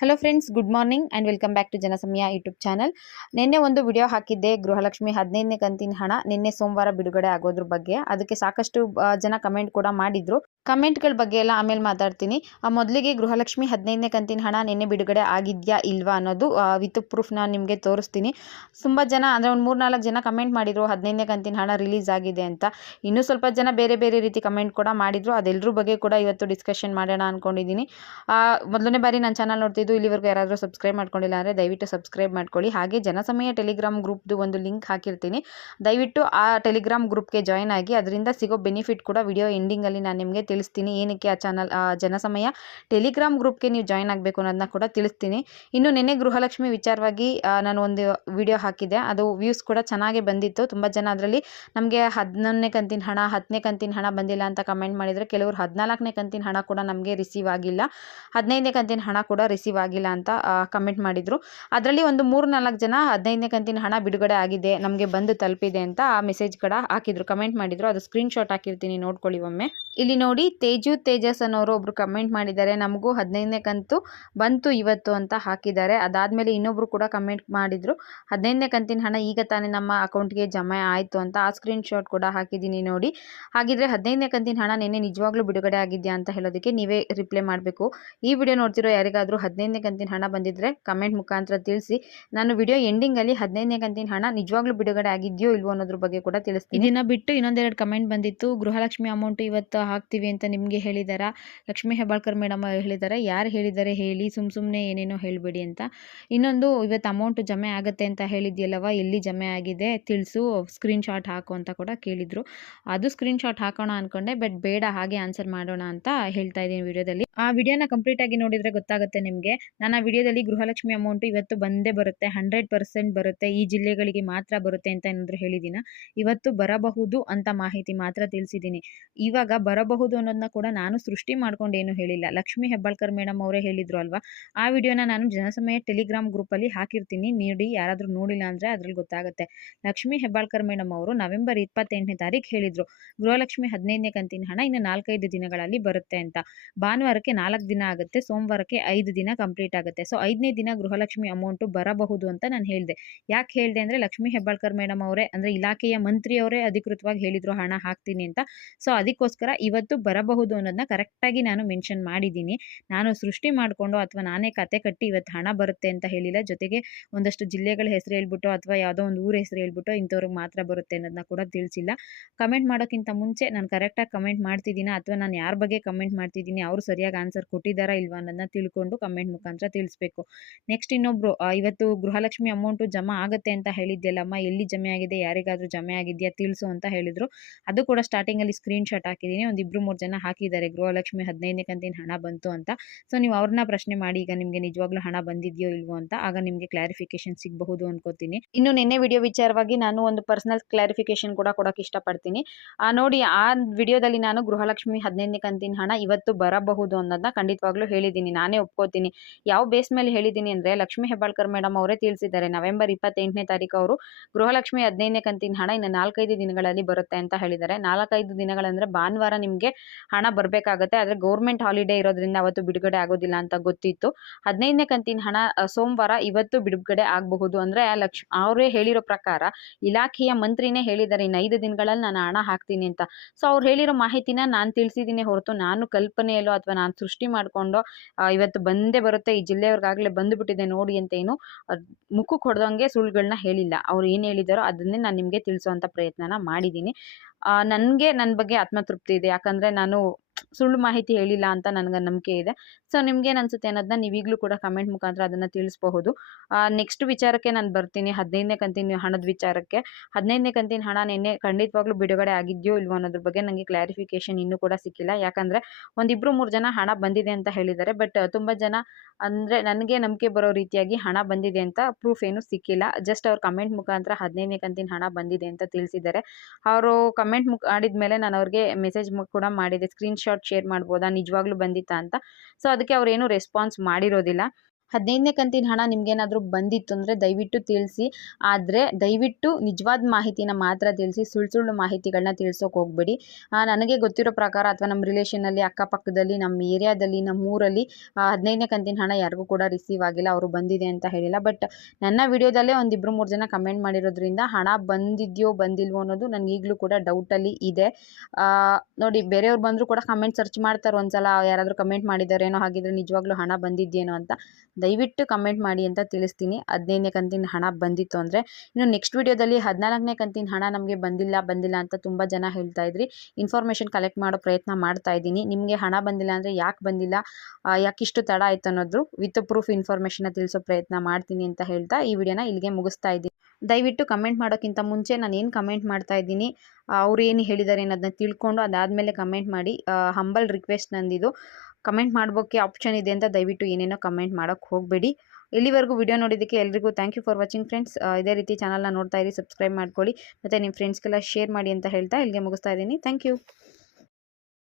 Hello friends good morning and welcome back to Janasamaya YouTube channel ನಿನ್ನೆ ಒಂದು video ಹಾಕಿದ್ದೆ, ಗೃಹಲಕ್ಷ್ಮಿ ಹದಿನೈದನೇ ಕಂತಿನ ಹಣ. ನಿನ್ನೆ ಸೋಮವಾರ ಬಿಡುಗಡೆ ಆಗೋದ್ರ ಬಗ್ಗೆ. ಅದಕ್ಕೆ ಸಾಕಷ್ಟು ಜನ ಕಮೆಂಟ್ ಕೂಡ ಮಾಡಿದ್ರು. ಕಮೆಂಟ್ಗಳ ಬಗ್ಗೆ ಎಲ್ಲ ಆಮೇಲೆ ಮಾತಾಡ್ತೀನಿ. ಮೊದಲಿಗೆ ಗೃಹಲಕ್ಷ್ಮಿ ಹದಿನೈದನೇ ಕಂತಿನ ಹಣ ನಿನ್ನೆ ಬಿಡುಗಡೆ ಆಗಿದೆಯಾ ಇಲ್ವಾ ಅನ್ನೋದು ವಿತ್ ಪ್ರೂಫ್ ನಾನು ನಿಮಗೆ ತೋರಿಸ್ತೀನಿ. ತುಂಬ ಜನ, ಅಂದರೆ ಒಂದು ಮೂರ್ನಾಲ್ಕು ಜನ ಕಮೆಂಟ್ ಮಾಡಿದರು, ಹದಿನೈದನೇ ಕಂತಿನ ಹಣ ರಿಲೀಸ್ ಆಗಿದೆ ಅಂತ. ಇನ್ನೂ ಸ್ವಲ್ಪ ಜನ ಬೇರೆ ಬೇರೆ ರೀತಿ ಕಮೆಂಟ್ ಕೂಡ ಮಾಡಿದರು. ಅದೆಲ್ಲರ ಬಗ್ಗೆ ಕೂಡ ಇವತ್ತು ಡಿಸ್ಕಷನ್ ಮಾಡೋಣ ಅಂದ್ಕೊಂಡಿದ್ದೀನಿ ಮೊದಲನೇ ಬಾರಿ ನಾನು ಚಾನಲ್ ನೋಡ್ತಿದ್ದು ಇಲ್ಲಿವರೆಗೂ ಯಾರಾದರೂ ಸಬ್ಸ್ಕ್ರೈಬ್ ಮಾಡ್ಕೊಂಡಿಲ್ಲ ಅಂದರೆ ದಯವಿಟ್ಟು ಸಬ್ಸ್ಕ್ರೈಬ್ ಮಾಡ್ಕೊಳ್ಳಿ. ಹಾಗೆ ಜನಸಮಯ ಟೆಲಿಗ್ರಾಮ್ ಗ್ರೂಪ್ದು ಒಂದು ಲಿಂಕ್ ಹಾಕಿರ್ತೀನಿ. ದಯವಿಟ್ಟು ಆ ಟೆಲಿಗ್ರಾಮ್ ಗ್ರೂಪ್ಗೆ ಜಾಯ್ನ್ ಆಗಿ, ಅದರಿಂದ ಸಿಗೋ ಬೆನಿಫಿಟ್ ಕೂಡ ವಿಡಿಯೋ ಎಂಡಿಂಗಲ್ಲಿ ನಾನು ನಿಮಗೆ ತಿಳಿಸ್ತೀನಿ. ಏನಕ್ಕೆ ಆ ಚಾನಲ್, ಆ ಜನಸಮಯ? ಟೆಲಿಗ್ರಾಮ್ ಗ್ರೂಪ್ಗೆ ನೀವು ಜಾಯ್ನ್ ಆಗಬೇಕು ಅನ್ನೋದನ್ನ ಕೂಡ ತಿಳಿಸ್ತೀನಿ. ಇನ್ನು ನಿನ್ನೆ ಗೃಹಲಕ್ಷ್ಮಿ ವಿಚಾರವಾಗಿ ನಾನು ಒಂದು ವಿಡಿಯೋ ಹಾಕಿದ್ದೆ. ಅದು ವ್ಯೂಸ್ ಕೂಡ ಚೆನ್ನಾಗೇ ಬಂದಿತ್ತು. ತುಂಬ ಜನ ಅದರಲ್ಲಿ ನಮಗೆ ಹದಿನೊಂದನೇ ಕಂತಿನ ಹಣ, ಹತ್ತನೇ ಕಂತಿನ ಹಣ ಬಂದಿಲ್ಲ ಅಂತ ಕಮೆಂಟ್ ಮಾಡಿದರೆ ಕೆಲವರು ಹದಿನಾಲ್ಕನೇ ಕಂತಿನ ಹಣ ಕೂಡ ನಮಗೆ ರಿಸೀವ್ ಆಗಿಲ್ಲ. ಹದಿನೈದನೇ ಕಂತಿನ ಹಣ ಕೂಡ ರಿಸೀವ್ ಆಗಿಲ್ಲ ಅಂತ ಕಮೆಂಟ್ ಮಾಡಿದರು. ಅದರಲ್ಲಿ ಒಂದು ಮೂರು ನಾಲ್ಕು ಜನ ಹದಿನೈದನೇ ಕಂತಿನ ಹಣ ಬಿಡುಗಡೆ ಆಗಿದೆ, ನಮಗೆ ಬಂದು ತಲುಪಿದೆ ಅಂತ ಆ ಮೆಸೇಜ್ ಕೂಡ ಹಾಕಿದ್ರು, ಕಮೆಂಟ್ ಮಾಡಿದ್ರು. ಅದು ಸ್ಕ್ರೀನ್ಶಾಟ್ ಹಾಕಿರ್ತೀನಿ, ನೋಡ್ಕೊಳ್ಳಿ ಒಮ್ಮೆ. ಇಲ್ಲಿ ನೋಡಿ ತೇಜು ತೇಜಸ್ ಅನ್ನೋರು ಒಬ್ರು ಕಮೆಂಟ್ ಮಾಡಿದ್ದಾರೆ. ನಮಗೂ ಹದಿನೈದನೇ ಕಂತು ಬಂತು ಇವತ್ತು ಅಂತ ಹಾಕಿದ್ದಾರೆ. ಅದಾದಮೇಲೆ ಇನ್ನೊಬ್ರು ಕೂಡ ಕಮೆಂಟ್ ಮಾಡಿದ್ರು. ಹದಿನೈದನೇ ಕಂತಿನ ಹಣ ಈಗ ತಾನೇ ನಮ್ಮ ಅಕೌಂಟ್ಗೆ ಜಮೆ ಆಯಿತು ಅಂತ ಆ ಸ್ಕ್ರೀನ್ ಶಾಟ್ ಕೂಡ ಹಾಕಿದ್ದೀನಿ ನೋಡಿ. ಹಾಗಿದ್ರೆ ಹದಿನೈದನೇ ಕಂತಿನ ಹಣ ನಿನ್ನೆ ನಿಜವಾಗ್ಲೂ ಬಿಡುಗಡೆ ಆಗಿದೆಯಾ ಅಂತ ಹೇಳೋದಕ್ಕೆ ನೀವೇ ರಿಪ್ಲೈ ಮಾಡಬೇಕು. ಈ ವಿಡಿಯೋ ನೋಡ್ತಿರೋ ಯಾರಿಗಾದರೂ ಹದಿನೈದನೇ ಕಂತಿನ ಹಣ ಬಂದಿದ್ರೆ ಕಮೆಂಟ್ ಮುಖಾಂತರ ತಿಳಿಸಿ. ನಾನು ವಿಡಿಯೋ ಎಂಡಿಂಗಲ್ಲಿ ಹದಿನೈದನೇ ಕಂತಿನ ಹಣ ನಿಜವಾಗ್ಲೂ ಬಿಡುಗಡೆ ಆಗಿದೆಯೋ ಇಲ್ವೋ ಅನ್ನೋದ್ರ ಬಗ್ಗೆ ಕೂಡ ತಿಳಿಸ್ತೀನಿ. ಇದನ್ನ ಬಿಟ್ಟು ಇನ್ನೊಂದೆರಡು ಕಮೆಂಟ್ ಬಂದಿತ್ತು. ಗೃಹಲಕ್ಷ್ಮಿ ಅಮೌಂಟ್ ಇವತ್ತು ಹಾಕ್ತೀವಿ ಅಂತ ನಿಮಗೆ ಹೇಳಿದಾರ? ಲಕ್ಷ್ಮೀ ಹೆಬ್ಬಾಳ್ಕರ್ ಮೇಡಮ್ ಹೇಳಿದಾರೆ? ಯಾರು ಹೇಳಿದ್ದಾರೆ ಹೇಳಿ, ಸುಮ್ ಸುಮ್ಮನೆ ಏನೇನೋ ಹೇಳಬೇಡಿ ಅಂತ. ಇನ್ನೊಂದು, ಇವತ್ತು ಅಮೌಂಟ್ ಜಮೆ ಆಗುತ್ತೆ ಅಂತ ಹೇಳಿದ್ಯಲ್ಲವ ಎಲ್ಲಿ ಜಮೆ ಆಗಿದೆ ತಿಳಿಸು ಸ್ಕ್ರೀನ್ ಶಾಟ್ ಹಾಕು ಅಂತ ಕೂಡ ಕೇಳಿದರು. ಅದು ಸ್ಕ್ರೀನ್ ಶಾಟ್ ಹಾಕೋಣ ಅಂದ್ಕೊಂಡೆ ಬಟ್ ಬೇಡ, ಹಾಗೆ ಆನ್ಸರ್ ಮಾಡೋಣ ಅಂತ ಹೇಳ್ತಾ ಇದ್ದೀನಿ ವಿಡಿಯೋದಲ್ಲಿ. ಆ ವಿಡಿಯೋನ ಕಂಪ್ಲೀಟ್ ಆಗಿ ನೋಡಿದರೆ ಗೊತ್ತಾಗುತ್ತೆ ನಿಮಗೆ. ನಾನು ಆ ವಿಡಿಯೋದಲ್ಲಿ ಗೃಹಲಕ್ಷ್ಮಿ ಅಮೌಂಟ್ ಇವತ್ತು ಬಂದೇ ಬರುತ್ತೆ ಹಂಡ್ರೆಡ್ ಪರ್ಸೆಂಟ್ ಬರುತ್ತೆ, ಈ ಜಿಲ್ಲೆಗಳಿಗೆ ಮಾತ್ರ ಬರುತ್ತೆ ಅಂತ ಏನಾದರೂ ಹೇಳಿದ್ದೀನ? ಇವತ್ತು ಬರಬಹುದು ಅಂತ ಮಾಹಿತಿ ಮಾತ್ರ ತಿಳಿಸಿದ್ದೀನಿ. ಇವಾಗ ಬರಬಹುದು ಅನ್ನೋದನ್ನ ಕೂಡ ನಾನು ಸೃಷ್ಟಿ ಮಾಡ್ಕೊಂಡು ಏನು ಹೇಳಿಲ್ಲ. ಲಕ್ಷ್ಮಿ ಹೆಬ್ಬಾಳ್ಕರ್ ಮೇಡಮ್ ಅವರೇ ಹೇಳಿದ್ರು ಅಲ್ವಾ? ಆ ವಿಡಿಯೋನ ನಾನು ಜನಸಮಯ ಟೆಲಿಗ್ರಾಮ್ ಗ್ರೂಪಲ್ಲಿ ಹಾಕಿರ್ತೀನಿ. ನೀಡಿ, ಯಾರಾದರೂ ನೋಡಿಲ್ಲ ಅಂದರೆ ಅದ್ರಲ್ಲಿ ಗೊತ್ತಾಗುತ್ತೆ. ಲಕ್ಷ್ಮಿ ಹೆಬ್ಬಾಳ್ಕರ್ ಮೇಡಮ್ ಅವರು ನವೆಂಬರ್ ಇಪ್ಪತ್ತೆಂಟನೇ ತಾರೀಕು ಹೇಳಿದ್ರು. ಗೃಹಲಕ್ಷ್ಮಿ ಹದಿನೈದನೇ ಕಂತಿನ ಹಣ ಇನ್ನು ನಾಲ್ಕೈದು ದಿನಗಳಲ್ಲಿ ಬರುತ್ತೆ ಅಂತ. ಭಾನುವಾರಕ್ಕೆ ನಾಲ್ಕು ದಿನ ಆಗುತ್ತೆ. ಸೋಮವಾರಕ್ಕೆ ಐದು ದಿನ ಕಂಪ್ಲೀಟ್ ಆಗುತ್ತೆ. ಸೊ, ಐದನೇ ದಿನ ಗೃಹಲಕ್ಷ್ಮಿ ಅಮೌಂಟು ಬರಬಹುದು ಅಂತ ನಾನು ಹೇಳಿದೆ. ಯಾಕೆ ಹೇಳಿದೆ ಅಂದರೆ ಲಕ್ಷ್ಮಿ ಹೆಬ್ಬಾಳ್ಕರ್ ಮೇಡಮ್ ಅವರೇ ಅಂದರೆ ಇಲಾಖೆಯ ಮಂತ್ರಿಯವರೇ ಅಧಿಕೃತವಾಗಿ ಹೇಳಿದ್ರು ಹಣ ಹಾಕ್ತೀನಿ ಅಂತ. ಸೊ, ಅದಕ್ಕೋಸ್ಕರ ಇವತ್ತು ಬರಬಹುದು ಅನ್ನೋದನ್ನ ಕರೆಕ್ಟಾಗಿ ನಾನು ಮೆನ್ಷನ್ ಮಾಡಿದ್ದೀನಿ. ನಾನು ಸೃಷ್ಟಿ ಮಾಡಿಕೊಂಡು ಅಥವಾ ನಾನೇ ಕತೆ ಕಟ್ಟಿ ಇವತ್ತು ಹಣ ಬರುತ್ತೆ ಅಂತ ಹೇಳಿಲ್ಲ. ಜೊತೆಗೆ ಒಂದಷ್ಟು ಜಿಲ್ಲೆಗಳ ಹೆಸರು ಹೇಳ್ಬಿಟ್ಟು ಅಥವಾ ಯಾವುದೋ ಒಂದು ಊರ ಹೆಸರು ಹೇಳ್ಬಿಟ್ಟು ಇಂಥವ್ರಿಗೆ ಮಾತ್ರ ಬರುತ್ತೆ ಅನ್ನೋದನ್ನ ಕೂಡ ತಿಳಿಸಿಲ್ಲ. ಕಮೆಂಟ್ ಮಾಡೋಕ್ಕಿಂತ ಮುಂಚೆ ನಾನು ಕರೆಕ್ಟಾಗಿ ಕಮೆಂಟ್ ಮಾಡ್ತಿದ್ದೀನಾ ಅಥವಾ ನಾನು ಯಾರ ಬಗ್ಗೆ ಕಮೆಂಟ್ ಮಾಡ್ತಿದ್ದೀನಿ, ಅವರು ಸರಿಯಾಗಿ ಆನ್ಸರ್ ಕೊಟ್ಟಿದ್ದಾರಾ ಇಲ್ವಾ ಅನ್ನೋದನ್ನ ತಿಳ್ಕೊಂಡು ಕಮೆಂಟ್ ಮುಖಾಂತರ ತಿಳಿಸ್ಬೇಕು. ನೆಕ್ಸ್ಟ್ ಇನ್ನೊಬ್ರು ಇವತ್ತು ಗೃಹಲಕ್ಷ್ಮಿ ಅಮೌಂಟು ಜಮಾ ಆಗುತ್ತೆ ಅಂತ ಹೇಳಿದ್ದೆಲ್ಲಮ್ಮ ಎಲ್ಲಿ ಜಮೆ ಆಗಿದೆ, ಯಾರಿಗಾದ್ರೂ ಜಮೆ ಆಗಿದೆಯಾ, ತಿಳಿಸು ಅಂತ ಹೇಳಿದ್ರು. ಅದು ಕೂಡ ಸ್ಟಾರ್ಟಿಂಗಲ್ಲಿ ಸ್ಕ್ರೀನ್ ಶಾಟ್ ಹಾಕಿದ್ದೀನಿ. ಒಂದು ಇಬ್ಬರು ಜನ ಹಾಕಿದ್ದಾರೆ. ಗೃಹಲಕ್ಷ್ಮಿ ಹದಿನೈದನೇ ಕಂತಿನ ಹಣ ಬಂತು ಅಂತ. ಸೊ ನೀವು ಅವ್ರನ್ನ ಪ್ರಶ್ನೆ ಮಾಡಿ, ಈಗ ನಿಮಗೆ ನಿಜವಾಗ್ಲೂ ಹಣ ಬಂದಿದೆಯೋ ಇಲ್ವೋ ಅಂತ ಆಗ ನಿಮಗೆ ಕ್ಲಾರಿಫಿಕೇಶನ್ ಸಿಗಬಹುದು ಅನ್ಕೋತೀನಿ. ಇನ್ನು ನಿನ್ನೆ ವಿಡಿಯೋ ವಿಚಾರವಾಗಿ ನಾನು ಒಂದು ಪರ್ಸನಲ್ ಕ್ಲಾರಿಫಿಕೇಶನ್ ಕೂಡ ಕೊಡೋಕೆ ಇಷ್ಟಪಡ್ತೀನಿ. ಆ, ನೋಡಿ, ಆ ವಿಡಿಯೋದಲ್ಲಿ ನಾನು ಗೃಹಲಕ್ಷ್ಮಿ ಹದಿನೈದನೇ ಕಂತಿನ ಹಣ ಇವತ್ತು ಬರಬಹುದು ಅನ್ನೋದನ್ನ ಖಂಡಿತವಾಗ್ಲೂ ಹೇಳಿದ್ದೀನಿ. ನಾನೇ ಒಪ್ಕೋತೀನಿ. ಯಾವ ಬೇಸ್ ಮೇಲೆ ಹೇಳಿದ್ದೀನಿ ಅಂದರೆ, ಲಕ್ಷ್ಮಿ ಹೆಬ್ಬಾಳ್ಕರ್ ಮೇಡಮ್ ಅವರೇ ತಿಳಿಸಿದ್ದಾರೆ. ನವೆಂಬರ್ ಇಪ್ಪತ್ತೆಂಟನೇ ತಾರೀಕು ಅವರು ಗೃಹಲಕ್ಷ್ಮಿ ಹದಿನೈದನೇ ಕಂತಿನ ಹಣ ಇನ್ನು ನಾಲ್ಕೈದು ದಿನಗಳಲ್ಲಿ ಬರುತ್ತೆ ಅಂತ ಹೇಳಿದ್ದಾರೆ. ನಾಲ್ಕೈದು ದಿನಗಳಂದರೆ ಭಾನುವಾರ ನಿಮಗೆ ಹಣ ಬರಬೇಕಾಗತ್ತೆ. ಆದರೆ ಗೌರ್ಮೆಂಟ್ ಹಾಲಿಡೇ ಇರೋದ್ರಿಂದ ಅವತ್ತು ಬಿಡುಗಡೆ ಆಗೋದಿಲ್ಲ ಅಂತ ಗೊತ್ತಿತ್ತು. ಹದಿನೈದನೇ ಕಂತಿನ ಹಣ ಸೋಮವಾರ ಇವತ್ತು ಬಿಡುಗಡೆ ಆಗಬಹುದು ಅಂದರೆ ಲಕ್ಷ, ಅವರೇ ಹೇಳಿರೋ ಪ್ರಕಾರ ಇಲಾಖೆಯ ಮಂತ್ರಿನೇ ಹೇಳಿದ್ದಾರೆ, ಇನ್ನು ದಿನಗಳಲ್ಲಿ ನಾನು ಹಣ ಹಾಕ್ತೀನಿ ಅಂತ. ಸೊ ಅವ್ರು ಹೇಳಿರೋ ಮಾಹಿತಿನ ನಾನು ತಿಳಿಸಿದ್ದೀನಿ ಹೊರತು ನಾನು ಕಲ್ಪನೆಯಲ್ಲೋ ಅಥವಾ ನಾನು ಸೃಷ್ಟಿ ಮಾಡಿಕೊಂಡು ಇವತ್ತು ಬಂದೇ ಬರುತ್ತೆ, ಈ ಜಿಲ್ಲೆಯವ್ರಿಗಾಗಲೇ ಬಂದುಬಿಟ್ಟಿದೆ ನೋಡಿ ಅಂತ ಏನು ಮುಖಕ್ಕೆ ಹೊಡೆದಂಗೆ ಸುಳ್ಳುಗಳನ್ನ ಹೇಳಿಲ್ಲ. ಅವ್ರು ಏನು ಹೇಳಿದಾರೋ ಅದನ್ನೇ ನಾನು ನಿಮಗೆ ತಿಳಿಸೋವಂಥ ಪ್ರಯತ್ನನ ಮಾಡಿದ್ದೀನಿ. ನನಗೆ ನನ್ನ ಬಗ್ಗೆ ಆತ್ಮತೃಪ್ತಿ ಇದೆ. ಯಾಕಂದರೆ ನಾನು ಸುಳ್ಳು ಮಾಹಿತಿ ಹೇಳಿಲ್ಲ ಅಂತ ನನಗೆ ನಂಬಿಕೆ ಇದೆ. ಸೊ ನಿಮ್ಗೇನು ಅನ್ಸುತ್ತೆ ಅನ್ನೋದನ್ನ ನೀವು ಈಗಲೂ ಕೂಡ ಕಮೆಂಟ್ ಮುಖಾಂತರ ಅದನ್ನು ತಿಳಿಸಬಹುದು. ನೆಕ್ಸ್ಟ್ ವಿಚಾರಕ್ಕೆ ನಾನು ಬರ್ತೀನಿ. ಹದಿನೈದನೇ ಕಂತಿನ ಹಣದ ವಿಚಾರಕ್ಕೆ. ಹದಿನೈದನೇ ಕಂತಿನ ಹಣ ನಿನ್ನೆ ಖಂಡಿತವಾಗ್ಲೂ ಬಿಡುಗಡೆ ಆಗಿದೆಯೋ ಇಲ್ವೋ ಅನ್ನೋದ್ರ ಬಗ್ಗೆ ನನಗೆ ಕ್ಲಾರಿಫಿಕೇಶನ್ ಇನ್ನೂ ಕೂಡ ಸಿಕ್ಕಿಲ್ಲ. ಯಾಕಂದರೆ ಒಂದಿಬ್ಬರು ಮೂರು ಜನ ಹಣ ಬಂದಿದೆ ಅಂತ ಹೇಳಿದ್ದಾರೆ. ಬಟ್ ತುಂಬ ಜನ ಅಂದರೆ ನನಗೆ ನಂಬಿಕೆ ಬರೋ ರೀತಿಯಾಗಿ ಹಣ ಬಂದಿದೆ ಅಂತ ಪ್ರೂಫ್ ಏನೂ ಸಿಕ್ಕಿಲ್ಲ. ಜಸ್ಟ್ ಅವ್ರ ಕಮೆಂಟ್ ಮುಖಾಂತರ ಹದಿನೈದನೇ ಕಂತಿನ ಹಣ ಬಂದಿದೆ ಅಂತ ತಿಳಿಸಿದ್ದಾರೆ. ಅವರು ಕಮೆಂಟ್ ಮಾಡಿದ ಮೇಲೆ ನಾನು ಅವ್ರಿಗೆ ಮೆಸೇಜ್ ಕೂಡ ಮಾಡಿದೆ. ಸ್ಕ್ರೀನ್ ಶಾಟ್ ಶೇರ್ ಮಾಡ್ಬೋದಾ? ನಿಜವಾಗ್ಲೂ ಬಂದಿತ್ತಾ ಅಂತ. ಸೊ ಅದಕ್ಕೆ ಅವ್ರೇನು ರೆಸ್ಪಾನ್ಸ್ ಮಾಡಿರೋದಿಲ್ಲ. ಹದಿನೈದನೇ ಕಂತಿನ ಹಣ ನಿಮಗೇನಾದರೂ ಬಂದಿತ್ತು ಅಂದರೆ ದಯವಿಟ್ಟು ತಿಳಿಸಿ. ಆದರೆ ದಯವಿಟ್ಟು ನಿಜವಾದ ಮಾಹಿತಿನ ಮಾತ್ರ ತಿಳಿಸಿ ಸುಳ್ಳು ಸುಳ್ಳು ಮಾಹಿತಿಗಳನ್ನ ತಿಳಿಸೋಕೆ ಹೋಗಬೇಡಿ. ನನಗೆ ಗೊತ್ತಿರೋ ಪ್ರಕಾರ ಅಥವಾ ನಮ್ಮ ರಿಲೇಷನಲ್ಲಿ ಅಕ್ಕಪಕ್ಕದಲ್ಲಿ ನಮ್ಮ ಏರಿಯಾದಲ್ಲಿ ನಮ್ಮ ಊರಲ್ಲಿ ಹದಿನೈದನೇ ಕಂತಿನ ಹಣ ಯಾರಿಗೂ ಕೂಡ ರಿಸೀವ್ ಆಗಿಲ್ಲ, ಅವರು ಬಂದಿದೆ ಅಂತ ಹೇಳಿಲ್ಲ. ಬಟ್ ನನ್ನ ವಿಡಿಯೋದಲ್ಲೇ ಒಂದಿಬ್ಬರು ಮೂರು ಜನ ಕಮೆಂಟ್ ಮಾಡಿರೋದ್ರಿಂದ ಹಣ ಬಂದಿದೆಯೋ ಬಂದಿಲ್ವೋ ಅನ್ನೋದು ನನಗೆ ಈಗಲೂ ಕೂಡ ಡೌಟಲ್ಲಿ ಇದೆ. ನೋಡಿ, ಬೇರೆಯವ್ರು ಬಂದರೂ ಕೂಡ ಕಮೆಂಟ್ ಸರ್ಚ್ ಮಾಡ್ತಾರೆ ಒಂದ್ಸಲ, ಯಾರಾದರೂ ಕಮೆಂಟ್ ಏನೋ ಹಾಗಿದ್ರೆ ನಿಜವಾಗ್ಲೂ ಹಣ ಬಂದಿದೆಯೇನೋ ಅಂತ. ದಯವಿಟ್ಟು ಕಮೆಂಟ್ ಮಾಡಿ ಅಂತ ತಿಳಿಸ್ತೀನಿ. ಹದಿನೈದನೇ ಕಂತಿನ ಹಣ ಬಂದಿತ್ತು ಅಂದರೆ ಇನ್ನು ನೆಕ್ಸ್ಟ್ ವೀಡಿಯೋದಲ್ಲಿ ಹದಿನಾಲ್ಕನೇ ಕಂತಿನ ಹಣ ನಮಗೆ ಬಂದಿಲ್ಲ ಬಂದಿಲ್ಲ ಅಂತ ತುಂಬ ಜನ ಹೇಳ್ತಾ ಇದ್ರಿ. ಇನ್ಫಾರ್ಮೇಷನ್ ಕಲೆಕ್ಟ್ ಮಾಡೋ ಪ್ರಯತ್ನ ಮಾಡ್ತಾ ಇದ್ದೀನಿ. ನಿಮಗೆ ಹಣ ಬಂದಿಲ್ಲ ಅಂದರೆ ಯಾಕೆ ಬಂದಿಲ್ಲ? ಯಾಕೆ ಯಾಕಿಷ್ಟು ತಡ ಆಯ್ತು ಅನ್ನೋದು ವಿತ್ ಪ್ರೂಫ್ ಇನ್ಫಾರ್ಮೇಷನ್ನ ತಿಳಿಸೋ ಪ್ರಯತ್ನ ಮಾಡ್ತೀನಿ ಅಂತ ಹೇಳ್ತಾ ಈ ವಿಡಿಯೋನ ಇಲ್ಲಿಗೆ ಮುಗಿಸ್ತಾ ಇದ್ದೀನಿ. ದಯವಿಟ್ಟು ಕಮೆಂಟ್ ಮಾಡೋಕ್ಕಿಂತ ಮುಂಚೆ ನಾನು ಏನು ಕಮೆಂಟ್ ಮಾಡ್ತಾ ಇದ್ದೀನಿ ಅವ್ರು ಏನು ಹೇಳಿದ್ದಾರೆ ಅನ್ನೋದನ್ನ ತಿಳ್ಕೊಂಡು ಅದಾದಮೇಲೆ ಕಮೆಂಟ್ ಮಾಡಿ. ಹಂಬಲ್ ರಿಕ್ವೆಸ್ಟ್ ನಂದಿದು. ಕಮೆಂಟ್ ಮಾಡೋಕ್ಕೆ ಆಪ್ಷನ್ ಇದೆ ಅಂತ ದಯವಿಟ್ಟು ಏನೇನೋ ಕಮೆಂಟ್ ಮಾಡೋಕ್ಕೆ ಹೋಗಬೇಡಿ. ಇಲ್ಲಿವರೆಗೂ ವಿಡಿಯೋ ನೋಡಿದ್ದಕ್ಕೆ ಎಲ್ರಿಗೂ thank you for watching friends ಇದೇ ರೀತಿ ಚಾನಲ್ನ ನೋಡ್ತಾ ಇರಿ ಸಬ್ಸ್ಕ್ರೈಬ್ ಮಾಡ್ಕೊಳ್ಳಿ. ಮತ್ತು ನಿಮ್ಮ ಫ್ರೆಂಡ್ಸ್ಗೆಲ್ಲ ಶೇರ್ ಮಾಡಿ ಅಂತ ಹೇಳ್ತಾ ಇಲ್ಲಿಗೆ ಮುಗಿಸ್ತಾ ಇದ್ದೀನಿ. Thank you